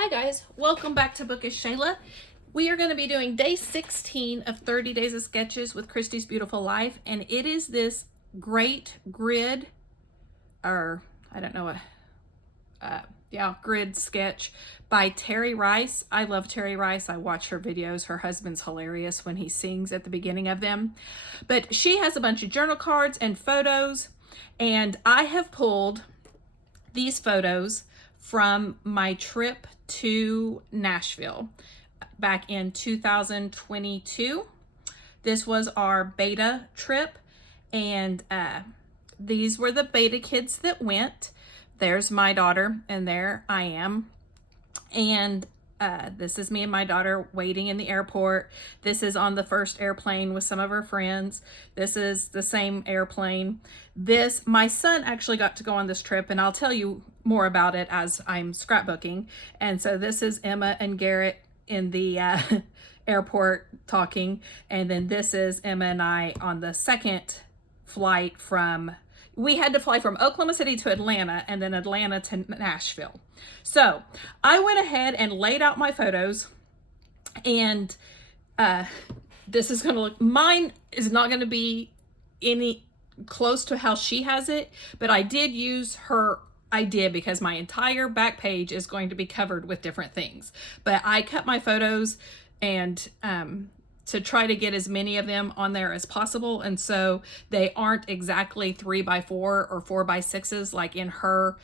Hi guys, welcome back to Bookish Shayla. We are going to be doing day 16 of 30 Days of Sketches with Christy's Beautiful Life, and it is this great grid, or I don't know what, grid sketch by Teri Rice. I love Teri Rice. I watch her videos. Her husband's hilarious when he sings at the beginning of them. But she has a bunch of journal cards and photos, and I have pulled these photos from my trip to Nashville back in 2022. This was our beta trip, and these were the beta kids that went. There's my daughter, and there I am. And this is me and my daughter waiting in the airport. This is on the first airplane with some of her friends. This is the same airplane. My son actually got to go on this trip, and I'll tell you more about it as I'm scrapbooking. And so this is Emma and Garrett in the airport talking. And then this is Emma and I on the second flight we had to fly from Oklahoma City to Atlanta and then Atlanta to Nashville. So I went ahead and laid out my photos, and this is going to look, mine is not going to be any close to how she has it, but I did use her idea because my entire back page is going to be covered with different things. But I cut my photos and to try to get as many of them on there as possible. And so they aren't exactly 3x4 or 4x6s like in her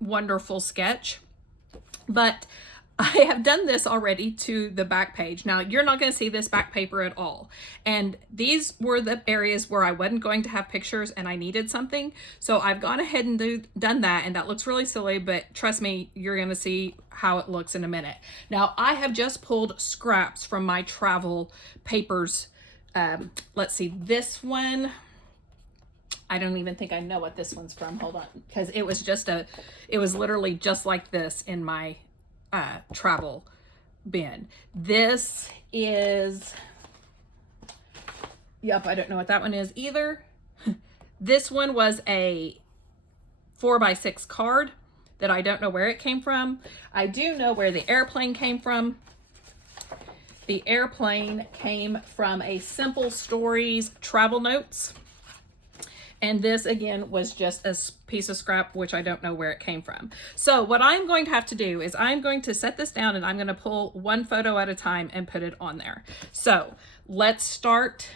wonderful sketch. But I have done this already to the back page. Now, you're not going to see this back paper at all. And these were the areas where I wasn't going to have pictures and I needed something. So I've gone ahead and done that. And that looks really silly, but trust me, you're going to see how it looks in a minute. Now, I have just pulled scraps from my travel papers. Let's see, this one, I don't even think I know what this one's from. Hold on, because it was literally just like this in my travel bin. This is, I don't know what that one is either. This one was a 4x6 card that I don't know where it came from. I do know where the airplane came from. The airplane came from a Simple Stories travel notes. And this, again, was just a piece of scrap, which I don't know where it came from. So what I'm going to have to do is I'm going to set this down and I'm going to pull one photo at a time and put it on there. So let's start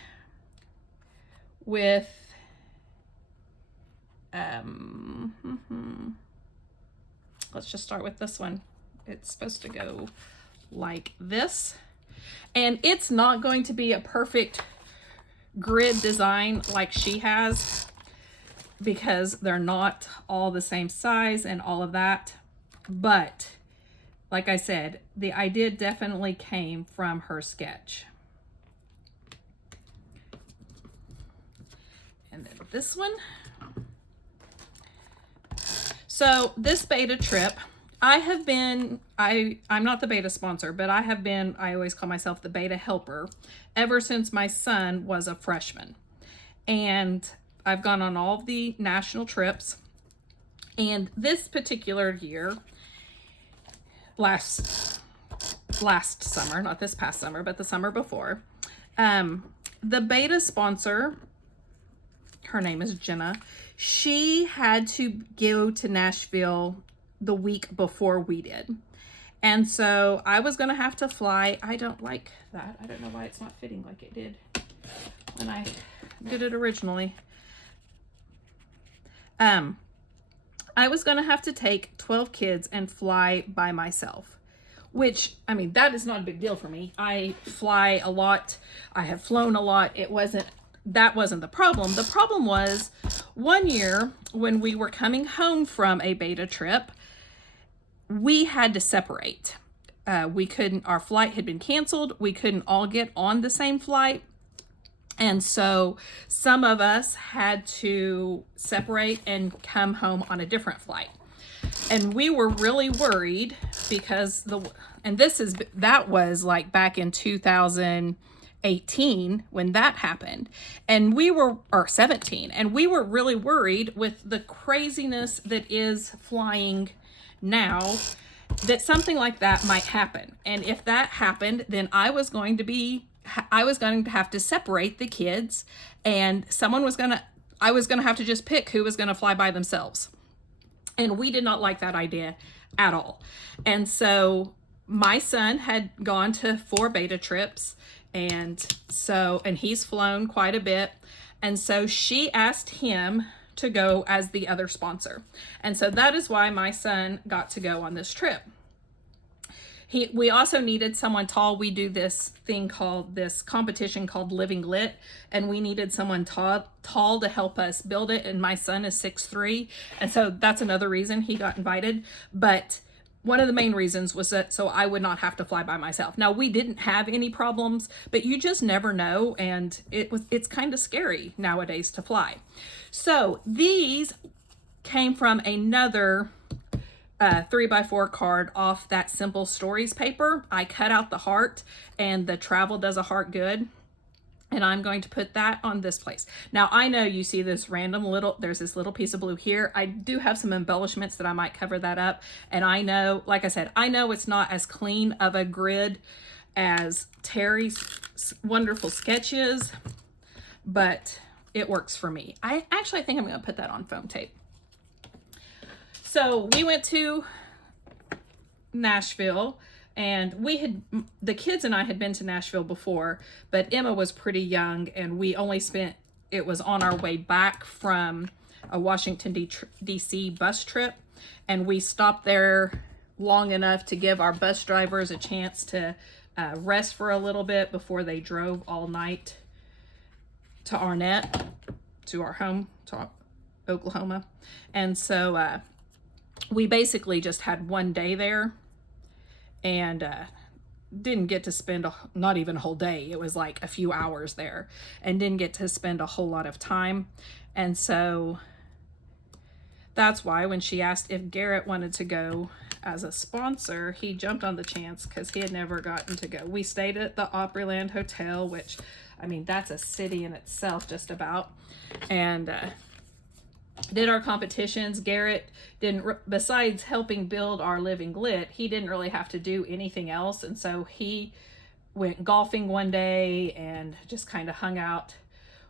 with, let's just start with this one. It's supposed to go like this. And it's not going to be a perfect grid design like she has, because they're not all the same size and all of that. But like I said, the idea definitely came from her sketch. And then this one. So this beta trip, I'm not the beta sponsor, but I always call myself the beta helper ever since my son was a freshman. And I've gone on all of the national trips. And this particular year, last summer, not this past summer, but the summer before, the beta sponsor, her name is Jenna, she had to go to Nashville the week before we did. And so I was going to have to fly. I don't like that. I don't know why it's not fitting like it did when I did it originally. I was going to have to take 12 kids and fly by myself, which, I mean, that is not a big deal for me. I fly a lot. I have flown a lot. That wasn't the problem. The problem was one year when we were coming home from a beta trip, we had to separate. Our flight had been canceled. We couldn't all get on the same flight. And so some of us had to separate and come home on a different flight. And we were really worried because that was like back in 2018 when that happened. And or 17, and we were really worried with the craziness that is flying now that something like that might happen. And if that happened, then I was going to have to separate the kids, and I was going to have to just pick who was going to fly by themselves. And we did not like that idea at all. And so my son had gone to 4 beta trips, and he's flown quite a bit. And so she asked him to go as the other sponsor. And so that is why my son got to go on this trip. We also needed someone tall. We do this competition called Living Lit, and we needed someone tall to help us build it. And my son is 6'3", and so that's another reason he got invited. But one of the main reasons was that so I would not have to fly by myself. Now, we didn't have any problems, but you just never know, and it's kind of scary nowadays to fly. So these came from another 3x4 card off that Simple Stories paper. I cut out the heart, and the travel does a heart good. And I'm going to put that on this place. Now, I know you see this there's this little piece of blue here. I do have some embellishments that I might cover that up. And I know, like I said, I know it's not as clean of a grid as Teri's wonderful sketches, but it works for me. I think I'm going to put that on foam tape. So we went to Nashville, and the kids and I had been to Nashville before, but Emma was pretty young, and it was on our way back from a Washington, D.C. bus trip, and we stopped there long enough to give our bus drivers a chance to rest for a little bit before they drove all night to Arnett, to our home, to Oklahoma. And so we basically just had one day there, and didn't get to spend not even a whole day. It was like a few hours there, and didn't get to spend a whole lot of time. And so that's why when she asked if Garrett wanted to go as a sponsor, he jumped on the chance because he had never gotten to go. We stayed at the Opryland Hotel, which, I mean, that's a city in itself just about, and did our competitions. Garrett besides helping build our Living Lit, he didn't really have to do anything else. And so he went golfing one day and just kind of hung out.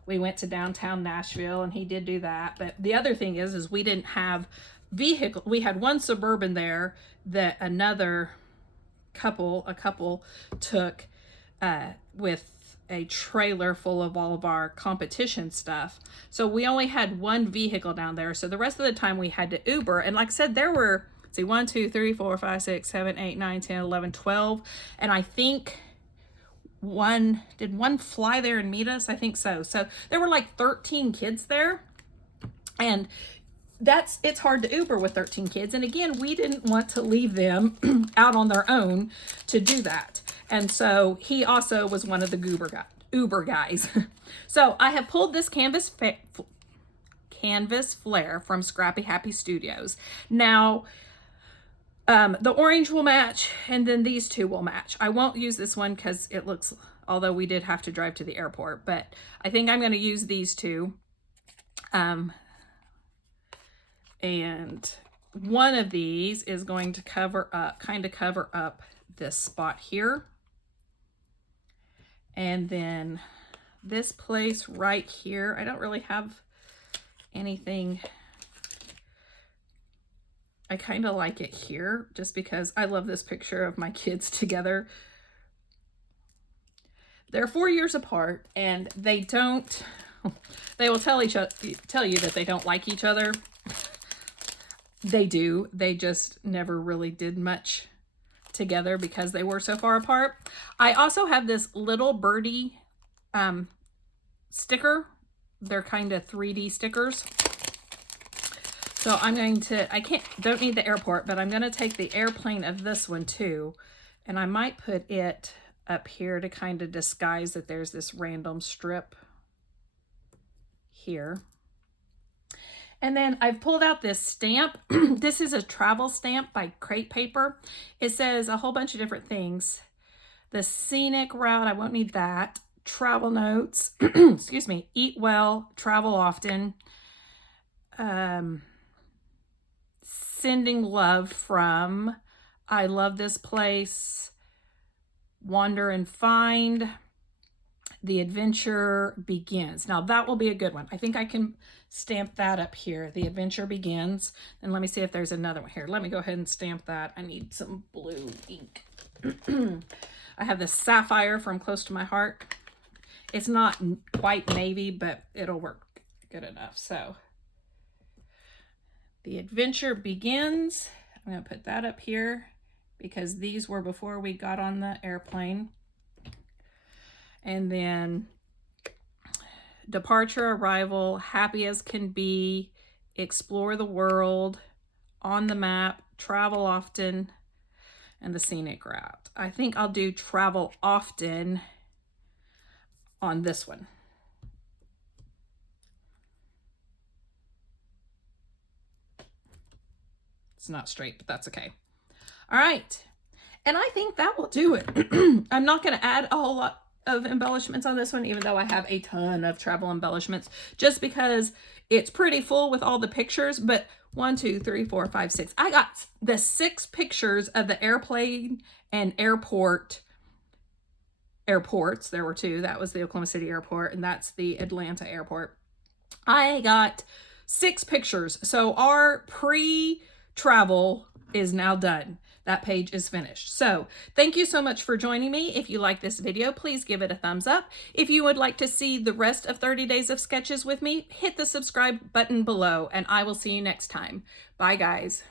We went to downtown Nashville, and he did do that. But the other thing is we didn't have vehicle. We had one Suburban there that a couple took with a trailer full of all of our competition stuff. So we only had one vehicle down there. So the rest of the time we had to Uber. And like I said, there were, 1, 2, 3, 4, 5, 6, 7, 8, 9, 10, 11, 12. And I think did one fly there and meet us? I think so. So there were like 13 kids there. And it's hard to Uber with 13 kids. And again, we didn't want to leave them out on their own to do that. And so he also was one of the Uber guys. So I have pulled this canvas flare from Scrappy Happy Studios. Now, the orange will match, and then these two will match. I won't use this one because it looks, although we did have to drive to the airport, but I think I'm going to use these two. And one of these is going to cover up this spot here. And then this place right here, I don't really have anything. I kind of like it here just because I love this picture of my kids together. They're 4 years apart, and they will tell you that they don't like each other. They do. They just never really did much together because they were so far apart. I also have this little birdie sticker. They're kind of 3D stickers. So I'm going to, don't need the airport, but I'm going to take the airplane of this one too. And I might put it up here to kind of disguise that there's this random strip here. And then I've pulled out this stamp. This is a travel stamp by Crate Paper. It says a whole bunch of different things. The scenic route, I won't need that. Travel notes, excuse me, eat well, travel often. Sending love from I love this place. Wander and Find. The Adventure Begins. Now that will be a good one. I think I can stamp that up here. The Adventure Begins. And let me see if there's another one here. Let me go ahead and stamp that. I need some blue ink. I have this Sapphire from Close to My Heart. It's not quite navy, but it'll work good enough. So The Adventure Begins. I'm going to put that up here because these were before we got on the airplane. And then Departure, Arrival, Happy as Can Be, Explore the World, On the Map, Travel Often, and The Scenic Route. I think I'll do Travel Often on this one. It's not straight, but that's okay. All right. And I think that will do it. I'm not going to add a whole lot of embellishments on this one, even though I have a ton of travel embellishments, just because it's pretty full with all the pictures. But 1, 2, 3, 4, 5, 6. I got the 6 pictures of the airplane and airports. There were 2. That was the Oklahoma City airport, and that's the Atlanta airport. I got 6 pictures. So our pre-travel is now done. That page is finished. So thank you so much for joining me. If you like this video, please give it a thumbs up. If you would like to see the rest of 30 Days of Sketches with me, hit the subscribe button below, and I will see you next time. Bye, guys.